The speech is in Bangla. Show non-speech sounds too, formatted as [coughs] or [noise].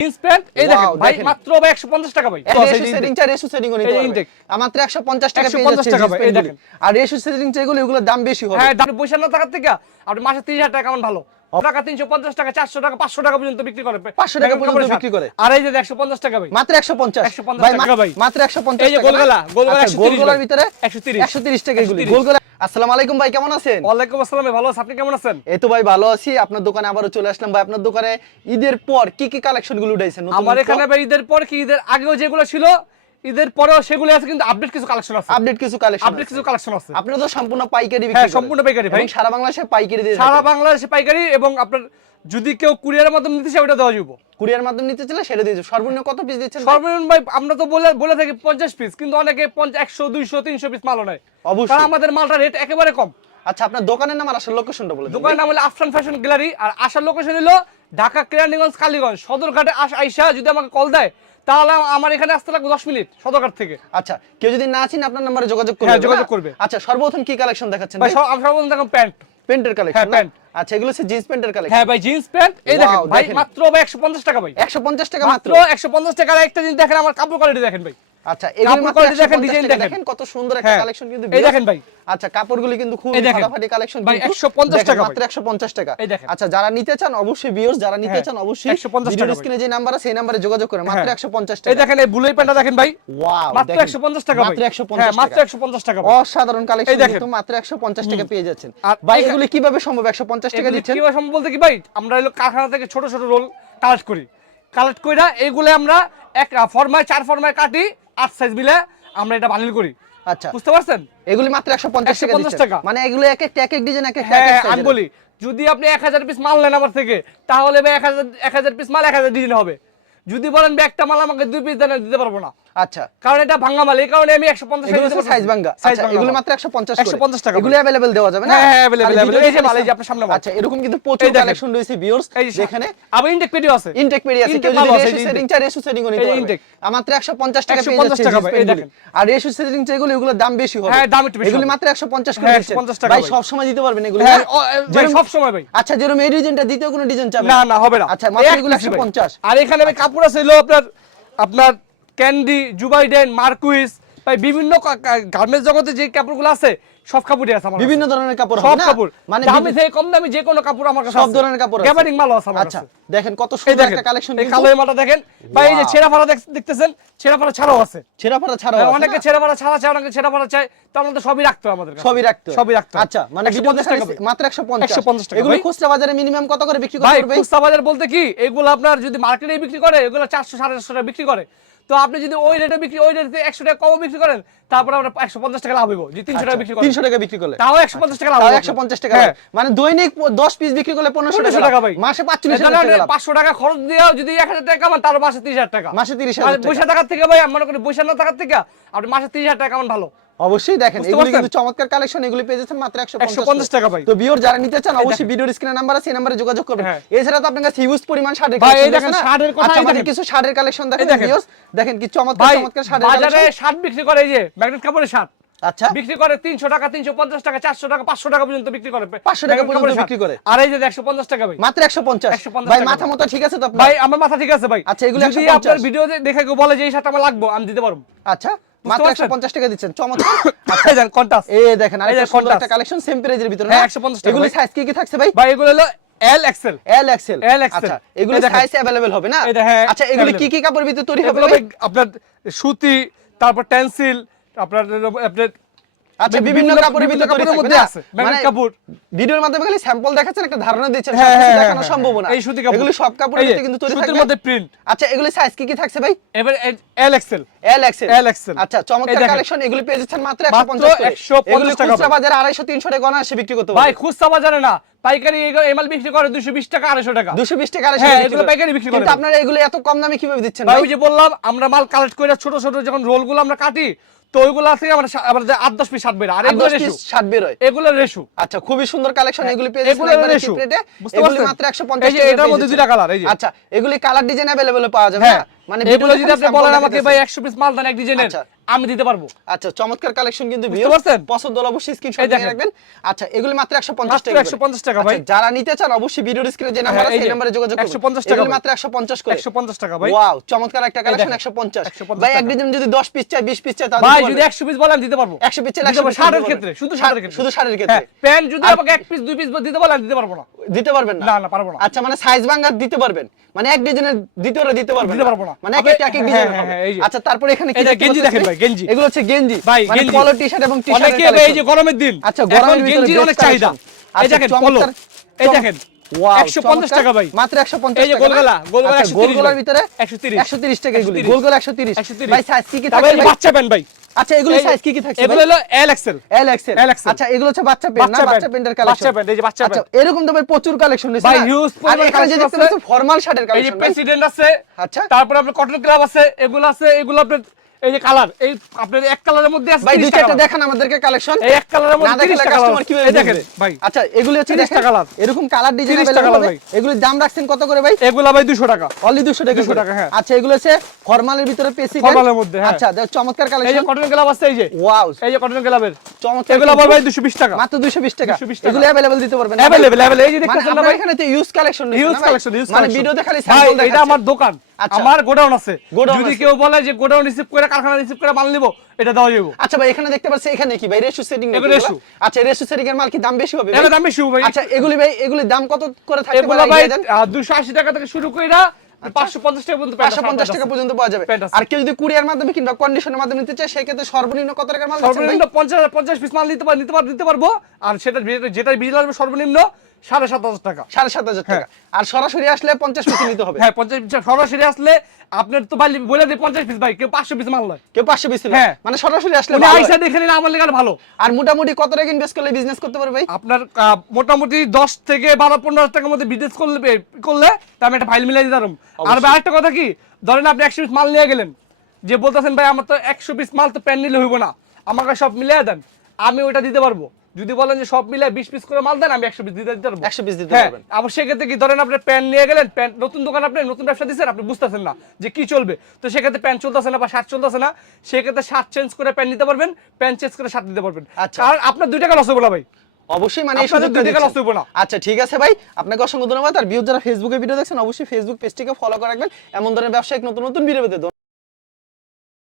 জিন্স এই দেখেন ভাই মাত্র ভাই 150 টাকা ভাই। রেশু সেটিং চা রেশু সেটিং নিতে এই পারবে মাত্র 150 টাকা পেয়ে যাচ্ছে টাকা এই দেখেন। আর রেশু সেটিং এগুলো এগুলোর দাম বেশি হবে। হ্যাঁ দাম পয়সা না থাকার থেকে আপনি মাসে 30000 টাকা কেমন ভালো? টাকা 350 টাকা 400 টাকা 500 টাকা পর্যন্ত বিক্রি করে। 500 টাকা পর্যন্ত বিক্রি করে। আর এই যে 150 টাকা ভাই। মাত্র 150 150 ভাই টাকা ভাই। মাত্র 150 এই যে টাকা। গোলগলা, না? গোলগলা 130 গোলগলার ভাই। ভিতরে 130 130 টাকা এগুলি। 130 আসসালামু আলাইকুম ভাই কেমন আছেন? ওয়ালাইকুম আসসালাম ভালো আছেন আপনি কেমন আছেন? এই তো ভাই ভালো আছি। আপনার দোকানে আবারও চলে আসলাম ভাই। আপনার দোকানে ঈদের পর কি কি কালেকশনগুলো উঠাইছেন? নতুন আমার এখানে ভাই ঈদের পর কি? ঈদের আগেও যেগুলো ছিল ঈদের পরেও সেগুলো আছে কিন্তু আপডেট কিছু কালেকশন আছে। আপডেট কিছু কালেকশন আপডেট কিছু কালেকশন আছে। আপনারা তো সম্পূর্ণ পাইকারি বিক্রি হ্যাঁ, সম্পূর্ণ পাইকারি ভাই। সারা বাংলাদেশে পাইকারি দিয়ে সারা বাংলাদেশে পাইকারি এবং আপনার যদি কেউ কুরিয়ারের মাধ্যমে নিতে চায় ওটা দেওয়া যাব কুরিয়ার মাধ্যমে নিতে চাইলে সেটা দিয়ে। সর্বনিম্ন কত পিস দিচ্ছেন সর্বনিম্ন ভাই আমরা তো বলে বলে থাকি পঞ্চাশ পিস কিন্তু অনেকে একশো দুইশো তিনশো পিস মালও নেয়। অবশ্যই। কারণ আমাদের মালটা রেট একেবারে কম। আচ্ছা আপনার দোকানের নাম আর আসল লোকেশনটা বলে দিন। দোকানের নাম হলো আফরান ফ্যাশন গ্যালারি আর আসার লোকেশন হলো ঢাকা কেরানীগঞ্জ কালীগঞ্জ। সদরঘাটে আস আইসা যদি আমাকে কল দেয় তাহলে আমার এখানে আসতে লাগবে দশ মিনিট সদরঘাট থেকে। আচ্ছা কেউ যদি না চিনে আপনার নাম্বারে যোগাযোগ করবে। হ্যাঁ? যোগাযোগ করবে। আচ্ছা সর্বপ্রথম কি কালেকশন দেখাচ্ছেন? ভাই দেখো প্যান্ট। প্যান্টের কালেকশন হ্যাঁ, প্যান্ট। আচ্ছা এগুলো হচ্ছে জিন্স প্যান্টের কালেকশন হ্যাঁ ভাই জিন্স প্যান্ট। এই দেখেন ভাই মাত্র ভাই একশো পঞ্চাশ টাকা ভাই। 150 টাকা মাত্র মাত্র। একশো পঞ্চাশ টাকার একটা জিনিস দেখেন আমার কাপড় কোয়ালিটি দেখেন ভাই। আচ্ছা এগুলো দেখেন, 150 টাকা দেখেন। কত সুন্দর একটা হ্যাঁ। কালেকশন কিন্তু এই। দেখেন ভাই। আচ্ছা কাপড়গুলি কিন্তু খুব ফাটাফাটি কালেকশন ভাই, 150 টাকা মাত্র 150 টাকা আচ্ছা যারা নিতে চান অবশ্যই ভিউয়ার্স যারা নিতে হ্যাঁ, চান অবশ্যই 150 টাকা স্ক্রিনে যে নাম্বার আছে সেই নম্বরে যোগাযোগ করেন মাত্র হ্যাঁ। 150 এই দেখেন এই বুলেই প্যান্টটা দেখেন ভাই ওয়াও মাত্র একশো পঞ্চাশ টাকা ভাই মাত্র 150 হ্যাঁ মাত্র টাকা। একশো পঞ্চাশ টাকা অসাধারণ কালেকশন কিন্তু মাত্র 150 টাকা পেয়ে যাচ্ছেন এগুলি কীভাবে সম্ভব 150 টাকা এগুলি দিচ্ছেন কীভাবে সম্ভব বলতে কি ভাই আমরা হলো কারখানা থেকে ছোট ছোট রোল কালেক্ট করি কালেক্ট কইরা এইগুলো আমরা এক ফরমায় চার ফরমায় কাটি আট সাইজ মিলে আমরা এটা বানিল করি। আচ্ছা। বুঝতে পারছেন? এগুলি মাত্র একশো পঞ্চাশ পঞ্চাশ টাকা। মানে এগুলো এক একটা এক এক ডিজাইন এক হ্যাঁ আমি বলি যদি আপনি এক হাজার পিস মাল নেন আমার থেকে তাহলে এক হাজার এক হাজার পিস মাল এক হাজার ডিজাইন হবে। যদি বলেন ব্যাগটা একটা মাল আমাকে দুই পিস দেন দিতে পারব না। আচ্ছা কারণ এটা ভাঙা মাল এই কারণে আমি একশো পঞ্চাশ এগুলো হচ্ছে সাইজ ভাঙ্গা সাইজ আচ্ছা এগুলো মাত্র 150 করে 150 টাকা এগুলো अवेलेबल দেওয়া যাবে না হ্যাঁ, হ্যাঁ, available, খালি available। video এই যে মাল, দেখে এই যে আপনার সামনে মাল। আচ্ছা এরকম কিন্তু প্রচুর এই দেখেন। কালেকশন রয়েছে ভিউয়ার্স এই যে যেখানে আবার ইনটেক পেডিও আছে ইনটেক পেরি আছে কেউ Intake যদি ভালো আছে, রেশু এই সেটিং intake। চায় রেশু সেটিং নিতে এই পারবে intake। আর মাত্র 150 টাকা পেয়ে 150 যাচ্ছে টাকা জিন্স ভাই, এই প্যান্টগুলি। দেখেন। আর রেশু সেটিং চাই এগুলো এগুলোর দাম বেশি হবে হ্যাঁ, দাম একটু বেশি এগুলো হবে। মাত্র 150 করে হ্যাঁ, দিচ্ছেন 150 টাকা ভাই ভাই। সব সময় দিতে পারবেন এগুলো হ্যাঁ হ্যাঁ? ও, এ, ভাই যেরকম- সব সময় ভাই আচ্ছা যেরকম এই ডিজাইনটা দ্বিতীয় কোনো ডিজাইন চাবে না না হবে না আচ্ছা মাত্র এই এক এগুলো piece ভাই। 150 আর এখানে ভাই কাপড় আছে হলো আপনার আপনার ক্যান্ডি জুবাইডেন মার্কুইস ভাই বিভিন্ন গার্মেন্টস জগতে যে কাপড়গুলো আছে সব কাপড়ই আছে আমার বিভিন্ন ধরনের কাপড় সব কাপড়। মানে দামি থেকে কম দামি যে কোনো কাপড় আমার কাছে সব ধরনের কাপড় আছে। গ্যাবার্ডিং মালও আছে আমার আচ্ছা দেখেন কত সুন্দর একটা কালেকশন এই কালো মালটা দেখেন। ভাই এই যে Wow. ফাড়া দেখ- দেখতেছেন? ছেঁড়া ফাড়া ছাড়াও আছে। ছেঁড়া ফাড়া ছাড়া হ্যাঁ, অনেকে ছেঁড়া ফাড়া ছাড়া চায় অনেকে ছেঁড়া ফাড়া চায়। তো আমাদের সবই রাখতো আমাদের কাছে। সবই রাখতে। সবই রাখতে। আচ্ছা মানে ভিডিও 150 টাকা মাত্র 150 150 টাকা এগুলো খুচরা বাজারে মিনিমাম কত করে বিক্রি করতে ভাই খুচরা বাজার বলতে কি এগুলো আপনার যদি মার্কেটে বিক্রি করে এগুলো চারশো সাড়ে চারশো টাকা বিক্রি করে। তো আপনি যদি ওই রেটে বিক্রি ওই রেটে একশো টাকা কম বিক্রি করেন তারপরে আমরা একশো পঞ্চাশ টাকা লাভ হইব যে তিনশো টাকা বিক্রি করেন। 300 টাকা বিক্রি করলে তাও একশো পঞ্চাশ টাকা লাভ একশো পঞ্চাশ টাকা হ্যাঁ। মানে দৈনিক 10 পিস বিক্রি করলে পনেরোশো টাকা ভাই। মাসে পাঁচশো টাকা পাঁচশো টাকা খরচ দিয়েও যদি এক হাজার টাকা কামান তার মাসে তিরিশ হাজার টাকা। মাসে 30,000 হাজার পয়সা টাকার থেকে ভাই মনে করি পয়সা না থাকার থেকে আপনি মাসে তিরিশ হাজার টাকা কামান ভালো। অবশ্যই দেখেন এগুলি কিন্তু চমৎকার কালেকশন এগুলি পেয়ে যাচ্ছেন মাত্র 150 150 টাকা। ভাই। তো ভিউয়ার যারা নিতে চান অবশ্যই। ভিডিওর স্ক্রিনে নাম্বার আছে এই নম্বরে যোগাযোগ করবেন। হ্যাঁ। এছাড়া তো আপনার কাছে হিউজ পরিমাণ শার্টের ভাই, এই দেখেন, শার্টের কথা আচ্ছা এই দেখেন। কিছু শার্টের কালেকশন দেখেন দেখেন। দেখেন কি চমৎকার চমৎকার শার্টের বাজারে শার্ট বিক্রি করে এই যে ম্যাগনেট কাপড়ের শার্ট। আচ্ছা। বিক্রি করে তিনশো টাকা তিনশো পঞ্চাশ টাকা চারশো টাকা পাঁচশো টাকা পর্যন্ত বিক্রি করে। 500 টাকা পর্যন্ত বিক্রি করে। আর এই যে একশো পঞ্চাশ টাকা ভাই। মাত্র 150 150 ভাই মাথা। মতো ঠিক আছে তো আপনার? ভাই আমার মাথা ঠিক আছে ভাই। আচ্ছা, এগুলো যদি আপনার ভিডিও দেখে কেউ বলে যে এই শার্ট আমার লাগবে আমি দিতে পারব। আচ্ছা। মাত্র পারছেন? 150 টাকা দিচ্ছেন চমৎকার আচ্ছা দেন কন্টাস এই দেখেন এই আরেকটা যে সুন্দর contrast। একটা কালেকশন সেম প্রাইজের ভিতরে হ্যাঁ, না 150 টাকা এগুলি ভাই। সাইজ [coughs] কি কি থাকছে ভাই ভাই এগুলো হলো L XL L XL L XL আচ্ছা এগুলো এই দেখেন। সাইজ अवेलेबल হবে না এই দেখেন, হ্যাঁ, আচ্ছা এগুলো কি available। কি কাপড়ের ভিতরে তৈরি হবে এগুলো ভাই? ভাই আপনার সুতি তারপর টেন্সিল আপনার আপনার আচ্ছা বিভিন্ন কাপড়ের ভিতরে কাপড়ের মধ্যে আছে, মানে কাপড়। ভিডিওর মাধ্যমে খালি স্যাম্পল দেখাচ্ছেন একটা ধারণা দিচ্ছেন হ্যাঁ, হ্যাঁ, দেখানো হ্যাঁ, সম্ভব না। এই সুতি কাপড়। এগুলো সব কাপড়ের ভিতরে কিন্তু তৈরি থাকবে মধ্যে প্রিন্ট আচ্ছা এগুলো সাইজ কি কি থাকছে ভাই? এবার L XL L XL L XL আচ্ছা চমৎকার কালেকশন এগুলো পেয়ে যাচ্ছেন মাত্র মাত্র 150 করে। এগুলো খুচরা বাজারে 250 300 টাকা অনায়াসে বিক্রি করতে ভাই খুচরা বাজারে না। পাইকারি এমএল বিক্রি করে 220 টাকা 250 টাকা। 220 টাকা আড়াইশো হ্যাঁ, টাকা এগুলো পাইকারি বিক্রি করে কিন্তু আপনারা এগুলো এত কম দামে কীভাবে দিচ্ছেন ভাই ভাই? ওই যে বললাম আমরা মাল কালেক্ট করে ছোট ছোট যখন রোলগুলো আমরা কাটি তো ওইগুলো থেকে আমরা সা- আমরা যে আট দশ পিস ষাট বের আর আর এগুলো 10 রেশু পিস 60 বের হয় এগুলো রেশু আচ্ছা খুবই সুন্দর কালেকশন এগুলি পেয়ে যাচ্ছেন এগুলো একবারে রেশু cheap rate এ। বুঝতে এগুলি পারছেন? মাত্র 150 এই যে টাকায় এটার পেয়ে মধ্যে যাচ্ছেন। দুইটা কালার এই যে আচ্ছা এগুলি কালার ডিজাইন अवेलेबल পাওয়া যাবে হ্যাঁ না মানে এগুলো ভিডিওতে যদি খালি আপনি sample বলেন আমাকে দেখাইতেছি। ভাই 100 পিস মাল দেন এক ডিজাইনের আচ্ছা। আমি দিতে পারব। আচ্ছা চমৎকার কালেকশন কিন্তু? পছন্দ হলে অবশ্যই স্ক্রিনশট নিয়ে রাখবেন। আচ্ছা এগুলি মাত্র 150 মাত্র টাকা 150 টাকা ভাই। আচ্ছা, যারা নিতে চান অবশ্যই ভিডিওর স্ক্রিনে যে নাম্বার হ্যাঁ, আছে এই নম্বরে যোগাযোগ করুন। 150 টাকা এগুলি ভাই। মাত্র 150 করে। 150 টাকা ভাই। ওয়াও চমৎকার একটা কালেকশন দেখেন, 150 150 ভাই টাকা। এক ডিজাইন যদি 10 পিস চাই 20 পিস চাই তাহলে ভাই যদি পারবেন। 100 পিস বলেন দিতে পারব। 100 পিস চাই দিতে 100 পারব, পিস শার্টের ক্ষেত্রে শুধু শার্টের ক্ষেত্রে। শুধু শার্টের ক্ষেত্রে। প্যান্ট যদি আমাকে এক পিস দুই পিস দিতে বলেন দিতে পারব না। দিতে পারবেন না। না, না, পারব না। আচ্ছা মানে সাইজ ভাঙা দিতে পারবেন। মানে এক ডিজাইনের দ্বিতীয়টা দিতে পারবেন দিতে পারব না। মানে এক এক এক হ্যাঁ, হ্যাঁ। আচ্ছা তারপরে এখানে কি গেঞ্জি দেখেন ভাই, গেঞ্জি। এগুলো হচ্ছে গেঞ্জি। ভাই, মানে গেঞ্জি। পলো টি-শার্ট এবং টি-শার্টের অনেকে এই যে গরমের দিন আচ্ছা গরমের গেঞ্জির অনেক চাহিদা। এই আচ্ছা, দেখেন পলো। এই দেখেন। Wow, 150 টাকা ভাই। মাত্র 150 এই যে টাকা। গোলগলা, গোলগলা আচ্ছা, 130 গোলগলার ভিতরে 130 130 টাকা এগুলি। 130 গোলগলা 130 130 ভাই সাইজ কি কি ভাই? বাচ্চা প্যান্ট ভাই। আচ্ছা এগুলি সাইজ কি কি থাকছে এগুলো হলো এল এক্সেল এল এক্সেল আচ্ছা এগুলো হচ্ছে বাচ্চা পেন না বাচ্চা বাচ্চা প্যান্ট, বাচ্চা কালেকশন প্যান্ট, এই যে বাচ্চা আচ্ছা এরকম তো ভাই প্রচুর কালেকশন ভাই, huge পরিমাণ এখানে যে দেখতে পাচ্ছেন ফর্মাল শার্টের এই যে প্রেসিডেন্ট আছে আচ্ছা। তারপরে আপনার কটন ক্লাব আছে এগুলো আছে এগুলো আপনার এই যে কালার এই আপনার এক কালারের মধ্যে আছে ভাই 30 দুইটা টা একটা colour। দেখান আমাদেরকে কালেকশন এই এক কালারের না মধ্যে দেখলে 30 টা কাস্টমার কালার কিভাবে এই দেখেন বুঝবে? ভাই আচ্ছা এগুলি হচ্ছে 30 টা দেখেন colour। এরকম কালার ডিজাইন 30 টা अवेलेबल colour হবে ভাই। এগুলির দাম রাখছেন কত করে ভাই এগুলো ভাই 200 টাকা অনলি 200 টাকা 200 করে। টাকা, হ্যাঁ। আচ্ছা এগুলো হচ্ছে ফর্মালের ভিতরে প্রেসিডেন্ট ফর্মালের মধ্যে, হ্যাঁ। আচ্ছা দেখ চমৎকার এই যে কালেকশন কটন ক্লাব আছে এই যে ওয়াও এই যে কটন ক্লাবের চমৎকার এগুলো কিন্তু। আবার ভাই 220 টাকা মাত্র 220 টাকা 220 টাকা। এগুলো अवेलेबल দিতে পারবেন না ভাই? अवेलेबल अवेलेबल এই যে মানে দেখতেছেন না আপনার ভাই এখানে তো use collection use collection use মানে ভিডিওতে খালি ভাই স্যাম্পল এটা দেখাচ্ছে আমার দোকান আচ্ছা। আমার গোডাউন আছে। যদি কেউ বলে যে গোডাউন রিসিভ করে কারখানা রিসিভ করে মাল নিব এটা দেওয়া যাবে আচ্ছা ভাই এখানে দেখতে পাচ্ছি এখানে কি ভাই? রেশু সেটিং রেসু আচ্ছা রেশু সেটিং এর মাল কি দাম বেশি হবে? দাম বেশি হবে আচ্ছা এগুলি ভাই এগুলি দাম কত করে থাকে ভাই idea দেন? দুশো আশি টাকা থেকে শুরু করে টাকা পর্যন্ত টাকা পর্যন্ত পাওয়া যাবে। আর কেউ যদি কুরিয়ার মাধ্যমে কিংবা কন্ডিশনের মাধ্যমে নিতে চায় সেক্ষেত্রে সর্বনিম্ন কত টাকার মাল সর্বনিম্ন পঞ্চাশ পঞ্চাশ পিস মাল নিতে পার নিতে পার দিতে পারব। আর সেটা যেটা- যেটা বিল আসবে সর্বনিম্ন সাড়ে সাত হাজার টাকা। সাড়ে সাত হাজার টাকা। আর সরাসরি আসলে পঞ্চাশ পিস নিতে হবে। হ্যাঁ পঞ্চাশ সরাসরি আসলে আপনার তো ভাই বলে দিই পঞ্চাশ পিস ভাই কেউ পাঁচশো পিস মাল নয়। কেউ পাঁচশো পিস হ্যাঁ। মানে সরাসরি আসলে আইসা দেখে নিলে আমার ভালো। আর মোটামুটি কত টাকা ইনভেস্ট করলে বিজনেস করতে পারবে ভাই? আপনার মোটামুটি দশ থেকে বারো পনেরো হাজার টাকার মধ্যে বিজনেস করলে করলে তা আমি একটা ফাইল মিলাই দিতে আর ভাই আরেকটা কথা কি? ধরেন আপনি একশো পিস মাল নিয়ে গেলেন। যে বলতেছেন ভাই আমার তো একশো পিস মাল তো প্যান নিলে হইব না। আমাকে সব মিলিয়ে দেন। আমি ওইটা দিতে পারব। যদি বলেন যে সব মিলে বিশ পিস করে মাল দেন আমি একশো পিস দিতে দিতে পারব। 100 piece দিতে হ্যাঁ, পারবেন। আবার সেক্ষেত্রে কি ধরেন আপনি প্যান নিয়ে গেলেন প্যান্ট নতুন দোকান আপনি নতুন ব্যবসা দিচ্ছেন আপনি বুঝতেছেন না যে কি চলবে। তো সেক্ষেত্রে প্যান্ট চলতেছে না বা শার্ট চলতেছে না সেক্ষেত্রে শার্ট চেঞ্জ করে প্যান্ট নিতে পারবেন প্যান্ট চেঞ্জ করে শার্ট দিতে পারবেন। আচ্ছা। কারণ আপনার দুই টাকা লস হবে ভাই। অবশ্যই মানে এই সুযোগটা। হইবো না। আচ্ছা ঠিক আছে ভাই আপনাকে অসংখ্য ধন্যবাদ আর ভিউ যারা ফেসবুকে ভিডিও দেখছেন অবশ্যই ফেসবুক পেজটিকে ফলো করে রাখবেন এমন ধরনের ব্যবসায়িক নতুন নতুন ভিডিও পেতে